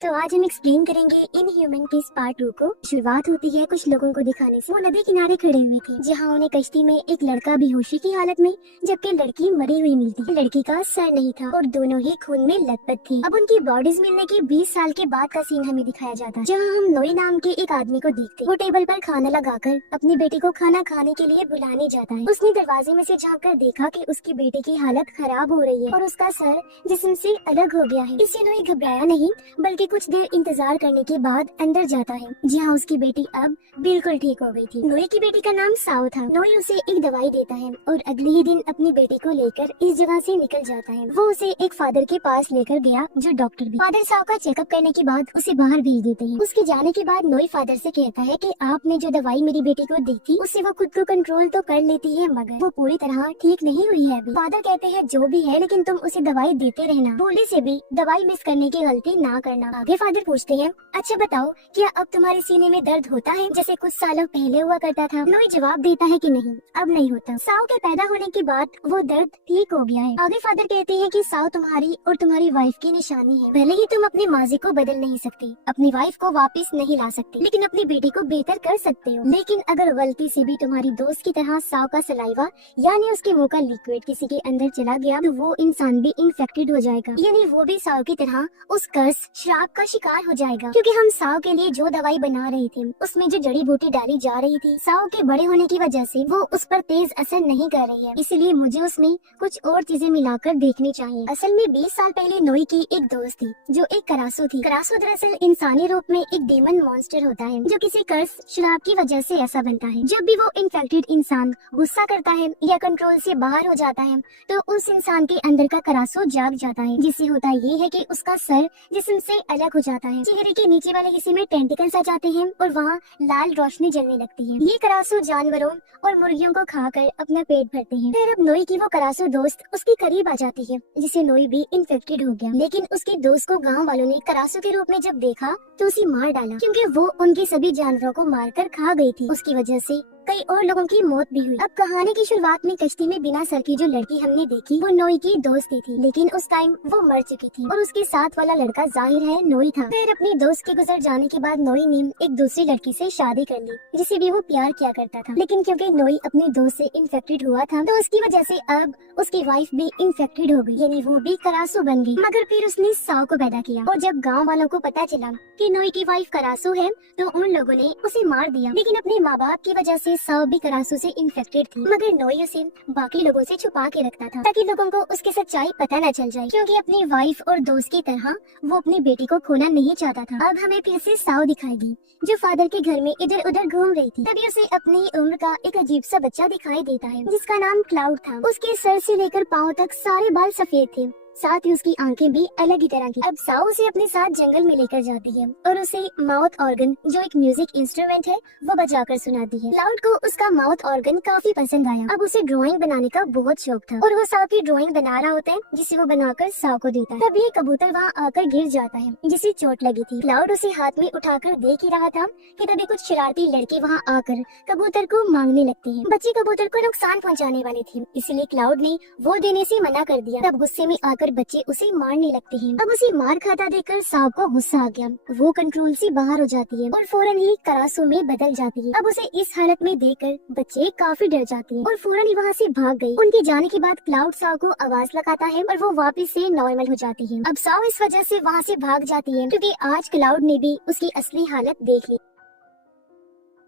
तो आज हम एक्सप्लेन करेंगे इन ह्यूमन पीस पार्ट 2 को। शुरुआत होती है कुछ लोगों को दिखाने से। वो नदी किनारे खड़े हुए थे जहां उन्हें कश्ती में एक लड़का बेहोशी की हालत में जबकि लड़की मरी हुई मिलती है। लड़की का सर नहीं था और दोनों ही खून में लथपथ थी। अब उनकी बॉडीज मिलने के 20 साल के बाद का सीन हमें दिखाया जाता है, जहाँ हम नोई नाम के एक आदमी को देखते। वो टेबल पर खाना लगाकर अपनी बेटी को खाना खाने के लिए बुलाने जाता है। उसने दरवाजे में से झाँक कर देखा कि उसकी बेटी की हालत खराब हो रही है और उसका सर जिस्म से अलग हो गया है। इससे नोई घबराया नहीं बल्कि कुछ देर इंतजार करने के बाद अंदर जाता है, जहाँ उसकी बेटी अब बिल्कुल ठीक हो गई थी। नोई की बेटी का नाम साओ था। नोई उसे एक दवाई देता है और अगले ही दिन अपनी बेटी को लेकर इस जगह से निकल जाता है। वो उसे एक फादर के पास लेकर गया जो डॉक्टर भी। फादर साओ का चेकअप करने के बाद उसे बाहर भेज देते हैं। उसके जाने के बाद नोई फादर से कहता है कि आपने जो दवाई मेरी बेटी को दी थी उससे वो खुद को कंट्रोल तो कर लेती है मगर वो पूरी तरह ठीक नहीं हुई है अभी। फादर कहते हैं जो भी है लेकिन तुम उसे दवाई देते रहना, भूले से भी दवाई मिस करने की गलती ना करना। आगे फादर पूछते हैं अच्छा बताओ क्या अब तुम्हारे सीने में दर्द होता है जैसे कुछ सालों पहले हुआ करता था? नोई जवाब देता है कि नहीं अब नहीं होता। साओ के पैदा होने के बाद वो दर्द ठीक हो गया है। आगे फादर कहते हैं कि साओ तुम्हारी और तुम्हारी वाइफ की निशानी है। भले ही तुम अपने माजी को बदल नहीं सकती, अपनी वाइफ को वापस नहीं ला सकती, लेकिन अपनी बेटी को बेहतर कर सकते हो। लेकिन अगर गलती से भी तुम्हारी दोस्त की तरह साओ का सलाइवा यानी उसके मुंह का लिक्विड किसी के अंदर चला गया तो वो इंसान भी इन्फेक्टेड हो जाएगा, यानी वो भी साओ की तरह उस कर्स श्राप का शिकार हो जाएगा। क्योंकि हम साओ के लिए जो दवाई बना रहे थे उसमें जो जड़ी बूटी डाली जा रही थी साओ के बड़े होने की वजह से वो उस पर तेज असर नहीं कर रही है, इसलिए मुझे उसमें कुछ और चीजें मिलाकर देखनी चाहिए। असल में 20 साल पहले नोई की एक दोस्त थी जो एक करासो थी। करासो दरअसल इंसानी रूप में एक डेमन मॉन्स्टर होता है जो किसी कर्स श्राप की वजह से ऐसा बनता है। जब भी वो इन्फेक्टेड इंसान गुस्सा करता है या कंट्रोल से बाहर हो जाता है तो उस इंसान के अंदर का करासो जाग जाता है, जिससे होता ये है कि उसका सर जिस्म से अलग हो जाता है, चेहरे के नीचे वाले हिस्से में टेंटिकल्स आ जाते हैं और वहाँ लाल रोशनी जलने लगती है। ये करासो जानवरों और मुर्गियों को खाकर अपना पेट भरते हैं। फिर अब नोई की वो करासो दोस्त उसके करीब आ जाती है जिसे नोई भी इन्फेक्टेड हो गया। लेकिन उसके दोस्त को गांव वालों ने करासो के रूप में जब देखा तो उसे मार डाला, क्योंकि वो उनके सभी जानवरों को मारकर खा गई थी। उसकी वजह से कई और लोगों की मौत भी हुई। अब कहानी की शुरुआत में कश्ती में बिना सर की जो लड़की हमने देखी वो नोई की दोस्त थी, लेकिन उस टाइम वो मर चुकी थी और उसके साथ वाला लड़का जाहिर है नोई था। फिर अपनी दोस्त के गुजर जाने के बाद नोई ने एक दूसरी लड़की से शादी कर ली जिसे भी वो प्यार किया करता था। लेकिन क्योंकि नोई अपनी दोस्त से इन्फेक्टेड हुआ था तो उसकी वजह से अब उसकी वाइफ भी इन्फेक्टेड हो गई, यानी वो भी करासो बन गई। मगर फिर उसने साओ को पैदा किया और जब गाँव वालों को पता चला कि नोई की वाइफ करासो है तो उन लोगों ने उसे मार दिया। लेकिन अपने माँ बाप की वजह से साओ भी करासो से इन्फेक्टेड थी, मगर नोई उसे बाकी लोगों से छुपा के रखता था ताकि लोगों को उसकी सच्चाई पता न चल जाए, क्योंकि अपनी वाइफ और दोस्त की तरह वो अपनी बेटी को खोना नहीं चाहता था। अब हमें फिर से साओ दिखाएगी जो फादर के घर में इधर उधर घूम रही थी। तभी उसे अपनी उम्र का एक अजीब सा बच्चा दिखाई देता है जिसका नाम क्लाउड था। उसके सर से लेकर पाँव तक सारे बाल सफेद थे, साथ ही उसकी आंखें भी अलग ही तरह की। अब साओ उसे अपने साथ जंगल में लेकर जाती है और उसे माउथ ऑर्गन जो एक म्यूजिक इंस्ट्रूमेंट है वो बजाकर सुनाती है। क्लाउड को उसका माउथ ऑर्गन काफी पसंद आया। अब उसे ड्राइंग बनाने का बहुत शौक था और वो साओ की ड्राइंग बना रहा होता है जिसे वो बनाकर साओ को देता है। तभी कबूतर वहाँ आकर गिर जाता है जिसे चोट लगी थी। क्लाउड उसे हाथ में उठाकर देख ही रहा था कि तभी कुछ शरारती लड़के वहाँ आकर कबूतर को मांगने लगते हैं। बच्चे कबूतर को नुकसान पहुँचाने वाले थे, इसलिए क्लाउड ने वो देने से मना कर दिया। तब गुस्से में आकर बच्चे उसे मारने लगते हैं। अब उसे मार खाता देखकर साओ को गुस्सा आ गया, वो कंट्रोल से बाहर हो जाती है और फौरन ही करासो में बदल जाती है। अब उसे इस हालत में देखकर बच्चे काफी डर जाते हैं और फौरन ही वहाँ से भाग गए। उनके जाने के बाद क्लाउड साओ को आवाज लगाता है और वो वापस से नॉर्मल हो जाती है। अब साओ इस वजह से वहाँ से भाग जाती है क्योंकि आज क्लाउड ने भी उसकी असली हालत देख ली।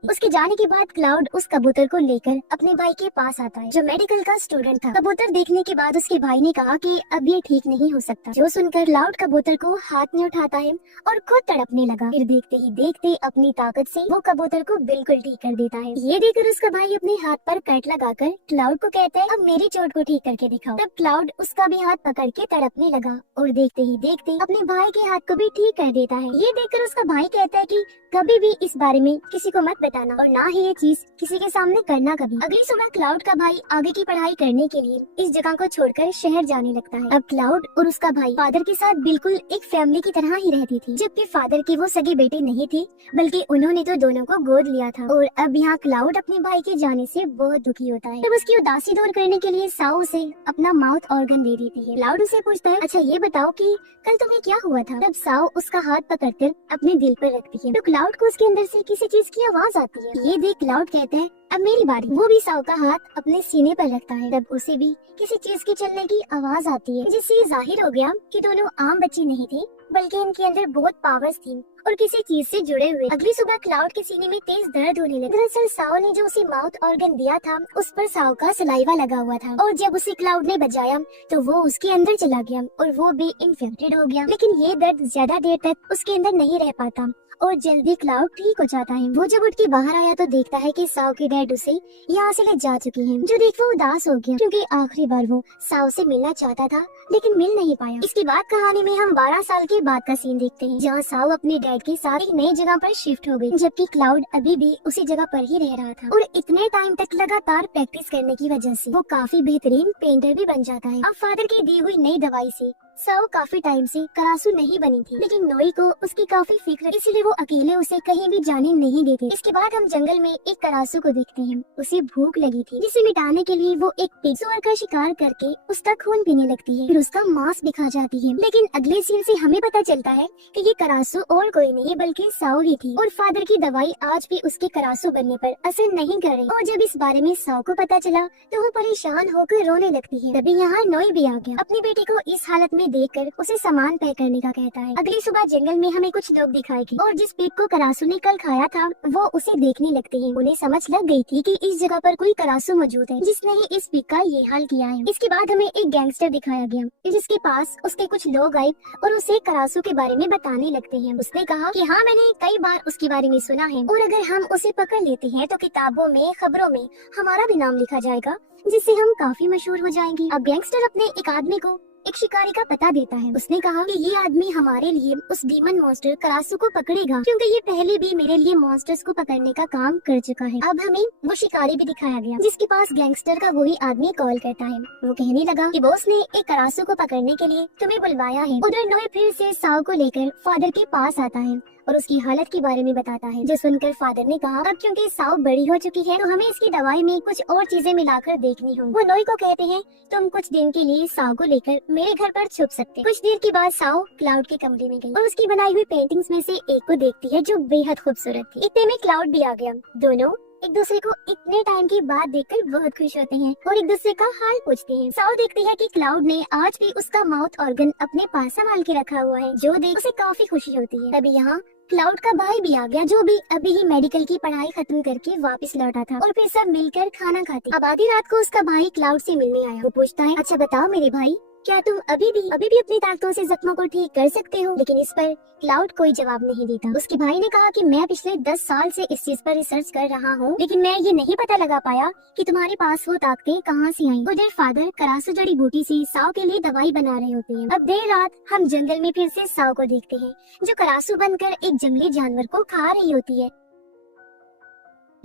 उसके जाने के बाद क्लाउड उस कबूतर को लेकर अपने भाई के पास आता है जो मेडिकल का स्टूडेंट था। कबूतर देखने के बाद उसके भाई ने कहा कि अब ये ठीक नहीं हो सकता, जो सुनकर क्लाउड कबूतर को हाथ में उठाता है और खुद तड़पने लगा। फिर देखते ही देखते अपनी ताकत से वो कबूतर को बिल्कुल ठीक कर देता है। ये देखकर उसका भाई अपने हाथ पर कट लगाकर क्लाउड को कहता है अब मेरी चोट को ठीक करके दिखाओ। तब क्लाउड उसका भी हाथ पकड़ के तड़पने लगा और देखते ही देखते अपने भाई के हाथ को भी ठीक कर देता है। ये देखकर उसका भाई कहता है कि कभी भी इस बारे में किसी को मत बताना और ना ही ये चीज किसी के सामने करना कभी। अगली सुबह क्लाउड का भाई आगे की पढ़ाई करने के लिए इस जगह को छोड़कर शहर जाने लगता है। अब क्लाउड और उसका भाई फादर के साथ बिल्कुल एक फैमिली की तरह ही रहती थी, जबकि फादर की वो सगे बेटे नहीं थे, बल्कि उन्होंने तो दोनों को गोद लिया था। और अब यहाँ क्लाउड अपने भाई के जाने से बहुत दुखी होता है। तब उसकी उदासी दूर करने के लिए साउ उसे अपना माउथ ऑर्गन दे देती है। क्लाउड उसे पूछता है, अच्छा ये बताओ कि कल तुम्हें क्या हुआ था? तब साउ उसका हाथ पकड़कर अपने दिल पर रखती है। तो क्लाउड को उसके अंदर से किसी चीज की आवाज आती है। ये देख क्लाउड कहता है, अब मेरी बारी। वो भी साउ का हाथ अपने सीने पर रखता है। तब उसे भी किसी चीज के चलने की आवाज आती है, जिससे ये जाहिर हो गया कि दोनों आम बच्चे नहीं थे, बल्कि इनके अंदर बहुत पावर्स थी और किसी चीज से जुड़े हुए। अगली सुबह क्लाउड के सीने में तेज दर्द होने लगा। दरअसल साउ ने जो उसे माउथ ऑर्गन दिया था, उस पर साउ का सलाइवा लगा हुआ था, और जब उसे क्लाउड ने बजाया तो वो उसके अंदर चला गया और वो भी इन्फेक्टेड हो गया। लेकिन ये दर्द ज्यादा देर तक उसके अंदर नहीं रह पाता और जल्दी क्लाउड ठीक हो जाता है। वो जब उठ के बाहर आया तो देखता है कि साउ के डैड उसे यहाँ से ले जा चुके हैं, जो देख वो उदास हो गया, क्योंकि आखिरी बार वो साउ से मिलना चाहता था लेकिन मिल नहीं पाया। इसके बाद कहानी में हम 12 साल के बाद का सीन देखते हैं, जहाँ साउ अपने डैड के साथ एक नई जगह पर शिफ्ट हो गई, जबकि क्लाउड अभी भी उसी जगह पर ही रह रहा था। और इतने टाइम तक लगातार प्रैक्टिस करने की वजह से वो काफी बेहतरीन पेंटर भी बन जाता है। अब फादर की दी हुई नई दवाई से साउ काफी टाइम से करासू नहीं बनी थी, लेकिन नोई को उसकी काफी फिक्र, इसलिए वो अकेले उसे कहीं भी जाने नहीं देते। इसके बाद हम जंगल में एक करासू को देखते हैं। उसे भूख लगी थी, जिसे मिटाने के लिए वो एक पिग सुअर का शिकार करके उसका खून पीने लगती है, फिर उसका मांस भी खा जाती है। लेकिन अगले सीन से हमें पता चलता है कि ये करासू और कोई नहीं बल्कि साउ ही थी, और फादर की दवाई आज भी उसके करासू बनने पर असर नहीं कर रही। और जब इस बारे में साउ को पता चला तो वो परेशान होकर रोने लगती है। तभी यहाँ नोई भी आ गया। अपनी बेटी को इस हालत में देखकर उसे सामान पैक करने का कहता है। अगली सुबह जंगल में हमें कुछ लोग दिखाई गए, और जिस पिग को करासू ने कल खाया था वो उसे देखने लगते हैं। उन्हें समझ लग गई थी कि इस जगह पर कोई करासू मौजूद है, जिसने ही इस पिग का ये हाल किया है। इसके बाद हमें एक गैंगस्टर दिखाया गया, जिसके पास उसके कुछ लोग आए और उसे करासू के बारे में बताने लगते हैं। उसने कहा कि हाँ, मैंने कई बार उसके बारे में सुना है, और अगर हम उसे पकड़ लेते हैं तो किताबों में, खबरों में हमारा भी नाम लिखा जाएगा, जिससे हम काफी मशहूर हो जाएंगे। अब गैंगस्टर अपने एक आदमी को एक शिकारी का पता देता है। उसने कहा कि ये आदमी हमारे लिए उस डीमन मॉन्स्टर करासू को पकड़ेगा, क्योंकि ये पहले भी मेरे लिए मॉन्स्टर्स को पकड़ने का काम कर चुका है। अब हमें वो शिकारी भी दिखाया गया, जिसके पास गैंगस्टर का वही आदमी कॉल करता है। वो कहने लगा कि बॉस ने एक करासू को पकड़ने के लिए तुम्हें बुलवाया है। उधर नोए फिर से साउ को लेकर फादर के पास आता है और उसकी हालत के बारे में बताता है, जो सुनकर फादर ने कहा, अब क्योंकि साउ बड़ी हो चुकी है तो हमें इसकी दवाई में कुछ और चीजें मिलाकर देखनी होंगी। वो नोई को कहते हैं, तुम कुछ दिन के लिए साउ को लेकर मेरे घर पर छुप सकते। कुछ देर के बाद साउ क्लाउड के कमरे में गई और उसकी बनाई हुई पेंटिंग्स में से एक को देखती है, जो बेहद खूबसूरत थी। इतने में क्लाउड भी आ गया। दोनों एक दूसरे को इतने टाइम के बाद देखकर बहुत खुश होते हैं और एक दूसरे का हाल पूछते हैं। साउ देखती है कि क्लाउड ने आज भी उसका माउथ ऑर्गन अपने पास संभाल के रखा हुआ है, जो देख उसे काफी खुशी होती है। तभी यहाँ क्लाउड का भाई भी आ गया, जो भी अभी ही मेडिकल की पढ़ाई खत्म करके वापस लौटा था, और फिर सब मिलकर खाना खाते। अब आधी रात को उसका भाई क्लाउड से मिलने आया। वो पूछता है, अच्छा बताओ मेरे भाई, क्या तुम अभी भी अपनी ताकतों से जख्मों को ठीक कर सकते हो? लेकिन इस पर क्लाउड कोई जवाब नहीं देता। उसके भाई ने कहा कि मैं पिछले 10 साल से इस चीज पर रिसर्च कर रहा हूँ, लेकिन मैं ये नहीं पता लगा पाया कि तुम्हारे पास वो ताकतें कहाँ से आई। उधर फादर करासू जड़ी बूटी से साउ के लिए दवाई बना रहे होते हैं। अब देर रात हम जंगल में फिर से साउ को देखते हैं, जो करासू बनकर एक जंगली जानवर को खा रही होती है।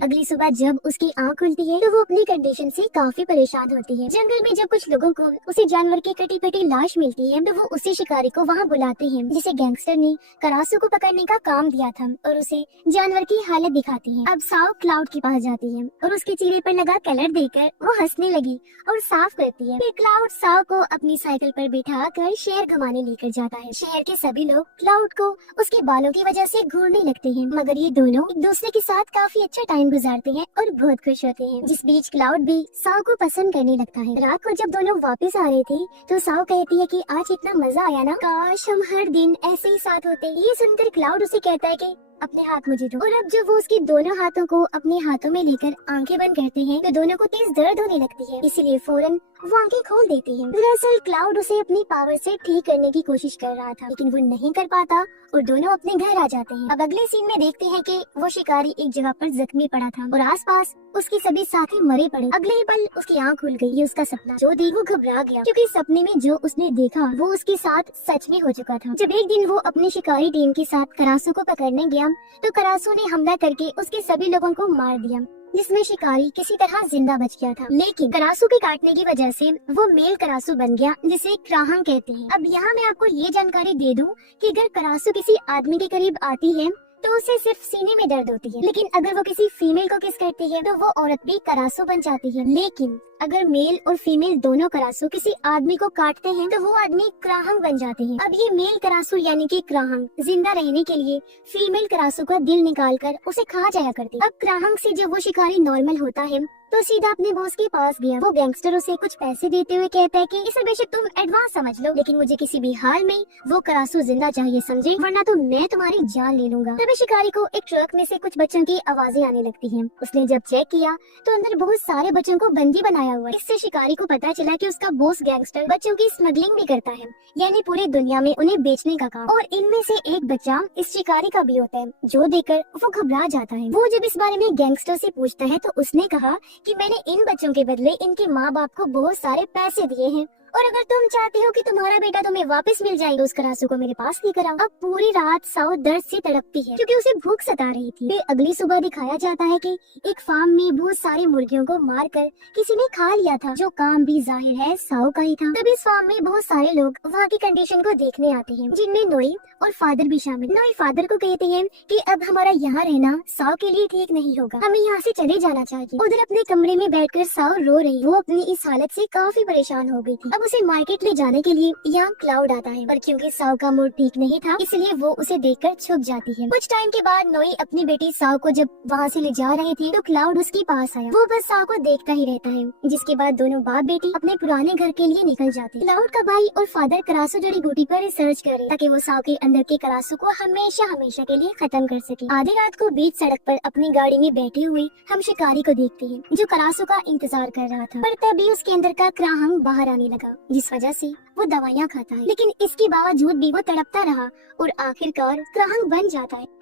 अगली सुबह जब उसकी आंख खुलती है तो वो अपनी कंडीशन से काफी परेशान होती है। जंगल में जब कुछ लोगों को उसे जानवर की कटी फटी लाश मिलती है तो वो उसी शिकारी को वहाँ बुलाते हैं, जिसे गैंगस्टर ने करासू को पकड़ने का काम दिया था, और उसे जानवर की हालत दिखाते हैं। अब साउ क्लाउड के पास जाती है और उसके चेहरे पर लगा कलर देखकर वो हंसने लगी और साफ करती है। फिर क्लाउड साउ को अपनी साइकिल पर बिठा कर शहर घुमाने लेकर जाता है। शहर के सभी लोग क्लाउड को उसके बालों की वजह से घूरने लगते हैं, मगर ये दोनों एक दूसरे के साथ काफी अच्छा टाइम गुजारते हैं और बहुत खुश होते हैं। जिस बीच क्लाउड भी साउ को पसंद करने लगता है। रात को जब दोनों वापस आ रहे थे तो साउ कहती है कि आज इतना मजा आया ना, काश हम हर दिन ऐसे ही साथ होते। ये सुनकर क्लाउड उसे कहता है कि अपने हाथ मुझे दो, और अब जब वो उसके दोनों हाथों को अपने हाथों में लेकर आंखें बंद करते हैं तो दोनों को तेज दर्द होने लगती है, इसीलिए फौरन वो आंखें खोल देती है। दरअसल क्लाउड उसे अपनी पावर से ठीक करने की कोशिश कर रहा था, लेकिन वो नहीं कर पाता और दोनों अपने घर आ जाते हैं। अब अगले सीन में देखते हैं कि वो शिकारी एक जगह पर जख्मी पड़ा था और आसपास उसके सभी साथी मरे पड़े। अगले ही पल उसकी आंख खुल गई। ये उसका सपना जो देख वो घबरा गया, क्योंकि सपने में जो उसने देखा वो उसके साथ सच में हो चुका था। जब एक दिन वो अपनी शिकारी टीम के साथ करासू को पकड़ने गया किया तो करासू ने हमला करके उसके सभी लोगों को मार दिया, जिसमें शिकारी किसी तरह जिंदा बच गया था। लेकिन करासू के काटने की वजह से वो मेल करासू बन गया, जिसे क्राहंग कहते हैं। अब यहाँ मैं आपको ये जानकारी दे दूं कि अगर करासू किसी आदमी के करीब आती है तो उसे सिर्फ सीने में दर्द होती है, लेकिन अगर वो किसी फीमेल को किस करती है तो वो औरत भी करासू बन जाती है। लेकिन अगर मेल और फीमेल दोनों करासू किसी आदमी को काटते हैं तो वो आदमी क्राहंग बन जाते हैं। अब ये मेल करासू यानी कि क्राहंग जिंदा रहने के लिए फीमेल करासू का दिल निकालकर उसे खा जाया करती। अब क्राहंग से जब वो शिकारी नॉर्मल होता है तो सीधा अपने बॉस के पास गया। वो गैंगस्टर उसे कुछ पैसे देते हुए कहता है कि इसे बेशक तुम एडवांस समझ लो, लेकिन मुझे किसी भी हाल में वो करासू जिंदा चाहिए, समझे, वरना तो मैं तुम्हारी जान ले लूंगा। तभी शिकारी को एक ट्रक में से कुछ बच्चों की आवाजें आने लगती हैं। उसने जब चेक किया तो अंदर बहुत सारे बच्चों को बंदी बनाया हुआ है। इससे शिकारी को पता चला कि उसका बॉस गैंगस्टर बच्चों की स्मगलिंग भी करता है, यानी पूरी दुनिया में उन्हें बेचने का काम। और इनमें से एक बच्चा इस शिकारी का भी होता है, जो देखकर वो घबरा जाता है। वो जब इस बारे में गैंगस्टर से पूछता है तो उसने कहा कि मैंने इन बच्चों के बदले इनके माँ बाप को बहुत सारे पैसे दिए हैं, और अगर तुम चाहते हो कि तुम्हारा बेटा तुम्हें वापस मिल जाए तो उस करासू को मेरे पास लेकर आओ। अब पूरी रात साओ दर्द से तड़पती है क्योंकि उसे भूख सता रही थी। फिर अगली सुबह दिखाया जाता है कि एक फार्म में बहुत सारे मुर्गियों को मारकर किसी ने खा लिया था, जो काम भी जाहिर है साओ का ही था। तभी इस फार्म में बहुत सारे लोग वहाँ की कंडीशन को देखने आते हैं, जिनमें नोई और फादर भी शामिल। नोई फादर को कहते हैं कि अब हमारा यहाँ रहना साओ के लिए ठीक नहीं होगा, हमें यहाँ से चले जाना चाहिए। उधर अपने कमरे में बैठकर साओ रो रही। वो अपनी इस हालत से काफी परेशान हो गई थी। अब उसे मार्केट ले जाने के लिए यहाँ क्लाउड आता है, पर क्योंकि साओ का मूड ठीक नहीं था इसलिए वो उसे देखकर छुप जाती है। कुछ टाइम के बाद नोई अपनी बेटी साओ को जब वहाँ से ले जा रहे थे तो क्लाउड उसके पास आया। वो बस साओ को देखता ही रहता है, जिसके बाद दोनों बाप बेटी अपने पुराने घर के लिए निकल जाते। क्लाउड का भाई और फादर करासू जड़ी बूटी पर रिसर्च करे ताकि वो साओ के अंदर के करासू को हमेशा हमेशा के लिए खत्म कर सके। आधी रात को बीच सड़क पर अपनी गाड़ी में बैठे हुए हम शिकारी को देखते हैं, जो करासू का इंतजार कर रहा था। पर तभी उसके अंदर का क्राहंग बाहर आने लगा, जिस वजह से वो दवाइयाँ खाता है, लेकिन इसके बावजूद भी वो तड़पता रहा और आखिरकार क्राहंग बन जाता है।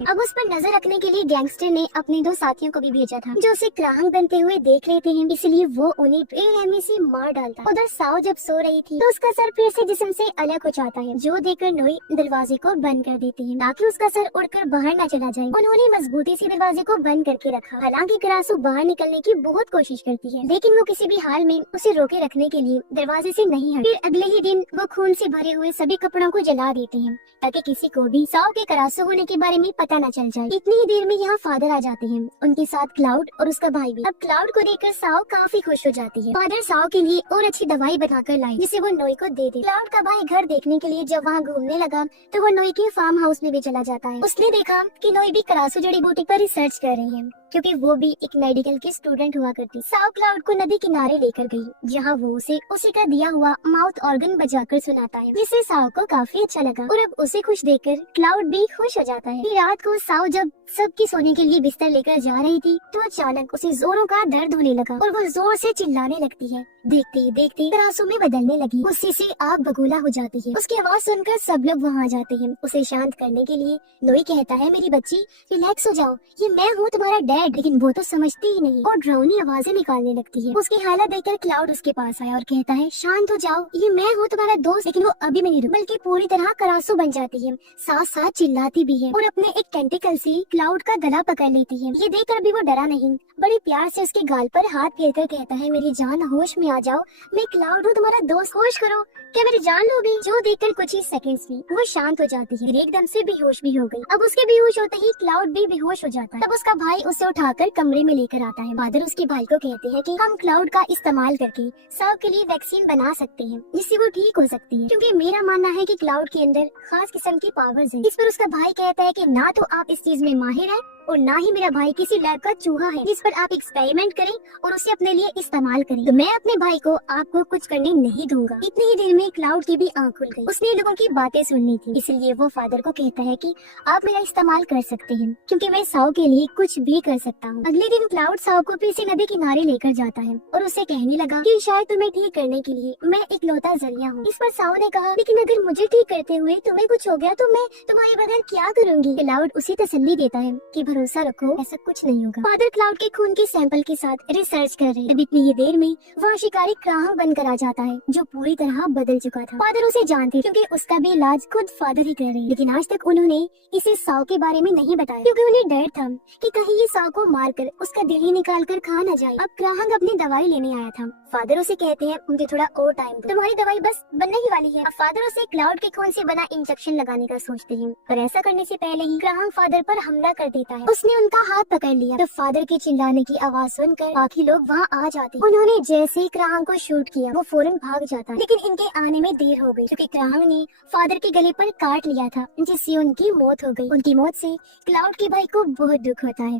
अब उस पर नजर रखने के लिए गैंगस्टर ने अपने दो साथियों को भी भेजा था, जो उसे क्राहंग बनते हुए देख लेते हैं, इसलिए वो उन्हें बेरहमी से मार डालता। उधर साओ जब सो रही थी तो उसका सर फिर से जिस्म से अलग हो जाता है, जो देखकर नोई दरवाजे को बंद कर देते हैं ताकि उसका सर उड़कर बाहर न चला जाए। उन्होंने मजबूती से दरवाजे को बंद करके रखा। हालांकि करासू बाहर निकलने की बहुत कोशिश करती है, लेकिन वो किसी भी हाल में उसे रोके रखने के लिए दरवाजे से नहीं हटी। फिर अगले ही दिन वो खून से भरे हुए सभी कपड़ों को जला देते हैं ताकि किसी को भी साओ के करासू होने के बारे में पता न चल जाए। इतनी ही देर में यहाँ फादर आ जाते हैं, उनके साथ क्लाउड और उसका भाई भी। अब क्लाउड को देखकर साओ काफी खुश हो जाती है। फादर साओ के लिए और अच्छी दवाई बनाकर लाई, जिसे वो नोई को दे दे। क्लाउड का भाई घर देखने के लिए जब वहाँ घूमने लगा तो वो नोई के फार्म हाउस में भी चला जाता है। उसने देखा कि नोई भी करासू जड़ी बूटी पर रिसर्च कर रही है, क्योंकि वो भी एक मेडिकल की स्टूडेंट हुआ करती। साओ क्लाउड को नदी किनारे लेकर गई, जहाँ वो उसे उसी का दिया हुआ माउथ ऑर्गन बजाकर सुनाता है, जिससे साओ को काफी अच्छा लगा और अब उसे खुश देखकर क्लाउड भी खुश हो जाता है। रात को साओ जब सबकी सोने के लिए बिस्तर लेकर जा रही थी तो अचानक उसे जोरों का दर्द होने लगा और वो जोर से चिल्लाने लगती है। देखते ही देखते करासू में बदलने लगी, गुस्से से आग बगूला हो जाती है। उसकी आवाज सुनकर सब लोग वहाँ जाते हैं। उसे शांत करने के लिए नोई कहता है, मेरी बच्ची रिलैक्स हो जाओ, ये मैं हूँ तुम्हारा डैड। लेकिन वो तो समझती ही नहीं और डरावनी आवाजें निकालने लगती है। उसकी हालत देखकर क्लाउड उसके पास आया और कहता है, शांत हो जाओ, ये मैं हूँ तुम्हारा दोस्त। लेकिन वो अभी भी नहीं रुकी, बल्कि पूरी तरह करासू बन जाती है, साथ साथ चिल्लाती भी है और अपने एक टेंटिकल से क्लाउड का गला पकड़ लेती है। ये देखकर भी वो डरा नहीं, बड़े प्यार से उसके गाल पर हाथ फेरकर कहता है, मेरी जान होश में आ जाओ, मैं क्लाउड हूँ तुम्हारा दोस्त, होश करो, क्या मेरी जान लोगे? जो देखकर कुछ ही सेकंड्स में वो शांत हो जाती है, एकदम से बेहोश भी हो गई। अब उसके बेहोश होते ही क्लाउड भी बेहोश हो जाता है। तब उसका भाई उसे उठाकर कमरे में लेकर आता है। फादर उसके भाई को कहते हैं कि हम क्लाउड का इस्तेमाल करके साओ के लिए वैक्सीन बना सकते हैं, जिससे वो ठीक हो सकती है, क्योंकि मेरा मानना है कि क्लाउड के अंदर खास किस्म की पावर्स हैं। इस पर उसका भाई कहता है कि ना तो आप इस चीज में माहिर है और ना ही मेरा भाई किसी लैब का चूहा है जिस पर आप एक्सपेरिमेंट करें और उसे अपने लिए इस्तेमाल करें, तो मैं अपने भाई को आपको कुछ करने नहीं दूंगा। इतनी ही देर में क्लाउड की भी आंख खुल गई। उसने लोगों की बातें सुननी थी, इसलिए वो फादर को कहता है कि आप मेरा इस्तेमाल कर सकते हैं, क्योंकि मैं साओ के लिए कुछ भी कर सकता हूँ। अगले दिन क्लाउड साओ को फिर से नदी किनारे लेकर जाता है और उसे कहने लगा कि शायद तुम्हें ठीक करने के लिए मैं इकलौता जरिया हूँ। इस पर साओ ने कहा, लेकिन अगर मुझे ठीक करते हुए तुम्हें कुछ हो गया तो मैं तुम्हारे बगैर क्या करूँगी। क्लाउड उसे तसल्ली देता है कि भरोसा रखो, ऐसा कुछ नहीं होगा। फादर क्लाउड के खून के सैंपल के साथ रिसर्च कर रहे। तब इतनी ही देर में वहाँ शिकारी क्राहंग बनकर आ जाता है, जो पूरी तरह बदल चुका था। फादर उसे जानते क्योंकि उसका भी इलाज खुद फादर ही कर रहे, लेकिन आज तक उन्होंने इसे साओ के बारे में नहीं बताया क्योंकि उन्हें डर था कि कहीं ये साओ को मारकर उसका दिल ही निकाल कर खा न जाए। अब क्राहंग अपनी दवाई लेने आया था। फादर उसे कहते हैं, मुझे थोड़ा और टाइम दो, तुम्हारी दवाई बस बनने ही वाली है। अब फादर उसे क्लाउड के खून से बना इंजेक्शन लगाने का सोचते हैं, पर ऐसा करने से पहले ही क्राहंग फादर पर हमला कर देता है। उसने उनका हाथ पकड़ लिया। तो फादर के चिल्लाने की आवाज सुनकर बाकी लोग वहाँ आ जाते हैं। उन्होंने जैसे ही क्राहंग को शूट किया वो फौरन भाग जाता है, लेकिन इनके आने में देर हो गई क्योंकि क्राहंग ने फादर के गले पर काट लिया था, जिससे उनकी मौत हो गई। उनकी मौत से क्लाउड के भाई को बहुत दुख होता है।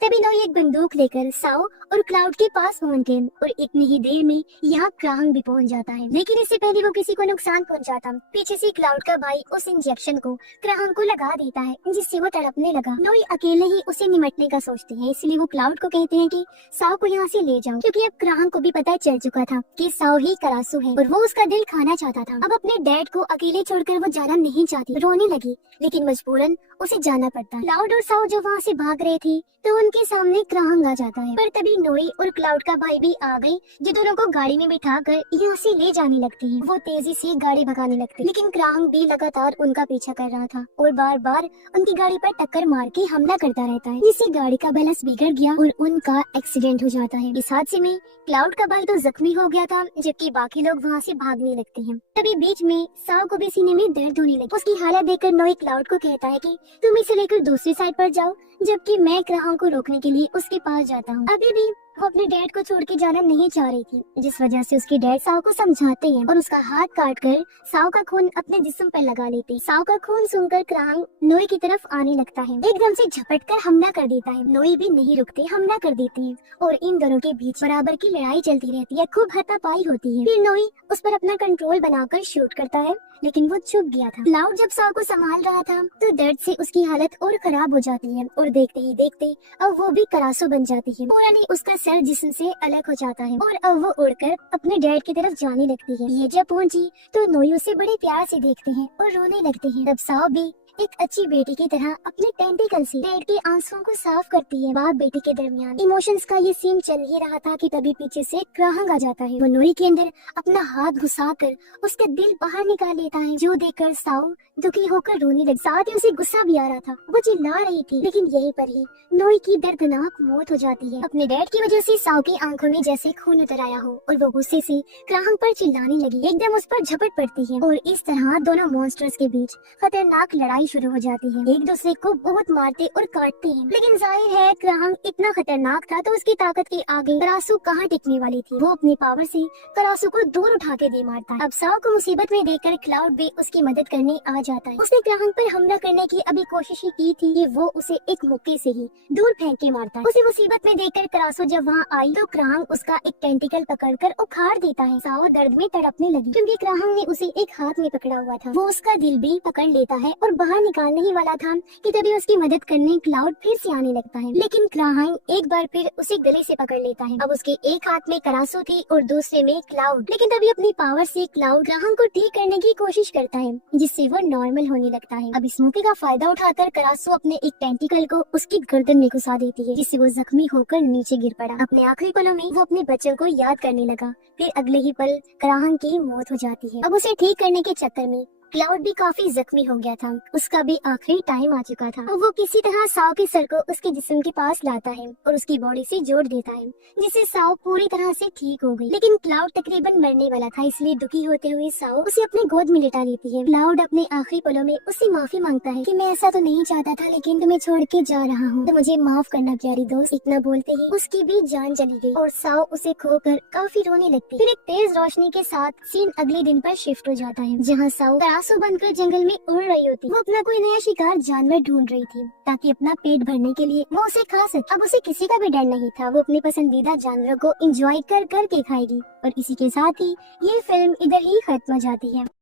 तभी नोई एक बंदूक लेकर साओ और क्लाउड के पास पहुंचते हैं और इतनी ही देर में यहाँ क्राहंग भी पहुंच जाता है, लेकिन इससे पहले वो किसी को नुकसान पहुंचाता। पीछे से क्लाउड का भाई उस इंजेक्शन को क्राहंग को लगा देता है, जिससे वो तड़पने लगा। नोई अकेले ही उसे निमटने का सोचते हैं, इसलिए वो क्लाउड को कहते हैं कि साओ को यहाँ से ले जाओ, क्योंकि अब क्राहंग को भी पता चल चुका था कि साओ ही करासू है और वो उसका दिल खाना चाहता था। अब अपने डैड को अकेले छोड़कर वो जाना नहीं चाहती, रोने लगी, लेकिन मजबूरन उसे जाना पड़ता। क्लाउड और साओ जो वहाँ से भाग रहे थे तो उनके सामने क्राहंग आ जाता है, पर तभी नोई और क्लाउड का भाई भी आ गए, जो दोनों को गाड़ी में बिठाकर यहाँ से ले जाने लगते हैं। वो तेजी से गाड़ी भगाने लगते, लेकिन क्राहंग भी लगातार उनका पीछा कर रहा था और बार बार उनकी गाड़ी पर टक्कर मार के हमला करता रहता है, जिससे गाड़ी का बैलेंस बिगड़ गया और उनका एक्सीडेंट हो जाता है। इस हादसे में क्लाउड का भाई तो जख्मी हो गया था, जबकि बाकी लोग वहाँ से भागने लगते हैं। तभी बीच में साओ को भी सीने में दर्द होने लगी। उसकी हालत देखकर नोई क्लाउड को कहता है कि तुम इसे लेकर दूसरी साइड पर जाओ, जबकि मैं क्राहंग को रोकने के लिए उसके पास जाता हूँ। अभी भी वो अपने डैड को छोड़ के जाना नहीं चाह रही थी, जिस वजह से उसके डैड साओ को समझाते हैं और उसका हाथ काट कर साओ का खून अपने जिस्म पर लगा लेते हैं। साओ का खून सुनकर क्राहंग नोई की तरफ आने लगता है, एकदम से झपट कर हमला कर देता है। नोई भी नहीं रुकते, हमला कर देते हैं और इन दोनों के बीच बराबर की लड़ाई चलती रहती है, खूब हाथापाई होती है। फिर नोई उस पर अपना कंट्रोल बनाकर शूट करता है, लेकिन वो चुप गया था। क्लाउड जब साओ को संभाल रहा था तो दर्द से उसकी हालत और खराब हो जाती है और देखते ही देखते अब वो भी करासो बन जाती है। पूरा नहीं उसका सर जिस्म से अलग हो जाता है और अब वो उड़कर अपने डैड की तरफ जाने लगती है। ये जब पहुंची तो नोई उसे बड़े प्यार से देखते हैं और रोने लगते हैं। तब साओ भी एक अच्छी बेटी की तरह अपने टेंटिकल से डैड के आंसुओं को साफ करती है। बाप बेटी के दरमियान इमोशंस का ये सीन चल ही रहा था कि तभी पीछे से क्राहंग आ जाता है। वो नोई के अंदर अपना हाथ घुसाकर उसका दिल बाहर निकाल लेता है, जो देखकर साओ दुखी होकर रोने लगी। साथ ही उसे गुस्सा भी आ रहा था, वो चिल्ला रही थी, लेकिन यहीं पर ही नोई की दर्दनाक मौत हो जाती है। अपने डैड की वजह से साओ की आंखों में जैसे खून उतर आया हो और वो गुस्से से क्राहंग पर चिल्लाने लगी, एकदम उस पर झपट पड़ती है और इस तरह दोनों मॉन्स्टर्स के बीच खतरनाक लड़ाई शुरू हो जाती है। एक दूसरे को बहुत मारते और काटते हैं, लेकिन जाहिर है क्राहंग इतना खतरनाक था तो उसकी ताकत के आगे करासू कहाँ टिकने वाली थी। वो अपनी पावर से करासू को दूर उठा के दे मारता है। अब साओ को मुसीबत में देखकर क्लाउड भी उसकी मदद करने आ जाता है। उसने क्राहंग पर हमला करने की अभी कोशिश ही की थी कि वो उसे एक मुक्के से ही दूर फेंक के मारता है। उसे मुसीबत में देखकर करासू जब वहाँ आई तो क्राहंग उसका एक टेंटिकल पकड़कर उखाड़ देता है। साओ दर्द में तड़पने लगी क्योंकि क्राहंग ने उसे एक हाथ में पकड़ा हुआ था। वो उसका दिल भी पकड़ लेता है और बाहर निकालने ही वाला था कि तभी उसकी मदद करने क्लाउड फिर से आने लगता है, लेकिन क्राहंग एक बार फिर उसे गले से पकड़ लेता है। अब उसके एक हाथ में करासू थी और दूसरे में क्लाउड, लेकिन तभी अपनी पावर से क्लाउड क्राहंग को ठीक करने की कोशिश करता है, जिससे वो नॉर्मल होने लगता है। अब इस मौके का फायदा उठाकर करासू अपने एक टेंटिकल को उसकी गर्दन में घुसा देती है, जिससे वो जख्मी होकर नीचे गिर पड़ा। अपने आखिरी पलों में वो अपने बच्चों को याद करने लगा। फिर अगले ही पल क्राहंग की मौत हो जाती है। अब उसे ठीक करने के चक्कर में क्लाउड भी काफी जख्मी हो गया था, उसका भी आखिरी टाइम आ चुका था। वो किसी तरह साओ के सर को उसके जिस्म के पास लाता है और उसकी बॉडी से जोड़ देता है, जिससे साओ पूरी तरह से ठीक हो गई। लेकिन क्लाउड तकरीबन मरने वाला था, इसलिए दुखी होते हुए साओ उसे अपने गोद में लिटा लेती है। क्लाउड अपने आखिरी पलों में उससे माफी मांगता है कि मैं ऐसा तो नहीं चाहता था, लेकिन तुम्हें छोड़ के जा रहा हूँ, तो मुझे माफ करना प्यारी दोस्त। इतना बोलते ही उसकी भी जान चली गई और साओ उसे खोकर काफी रोने लगती। फिर एक तेज रोशनी के साथ सीन अगले दिन पर शिफ्ट हो जाता है, जहाँ साओ करासू बनकर जंगल में उड़ रही होती। वो अपना कोई नया शिकार जानवर ढूंढ रही थी ताकि अपना पेट भरने के लिए वो उसे खा सके। अब उसे किसी का भी डर नहीं था, वो अपने पसंदीदा जानवरों को एंजॉय कर कर के खाएगी। और इसी के साथ ही ये फिल्म इधर ही खत्म हो जाती है।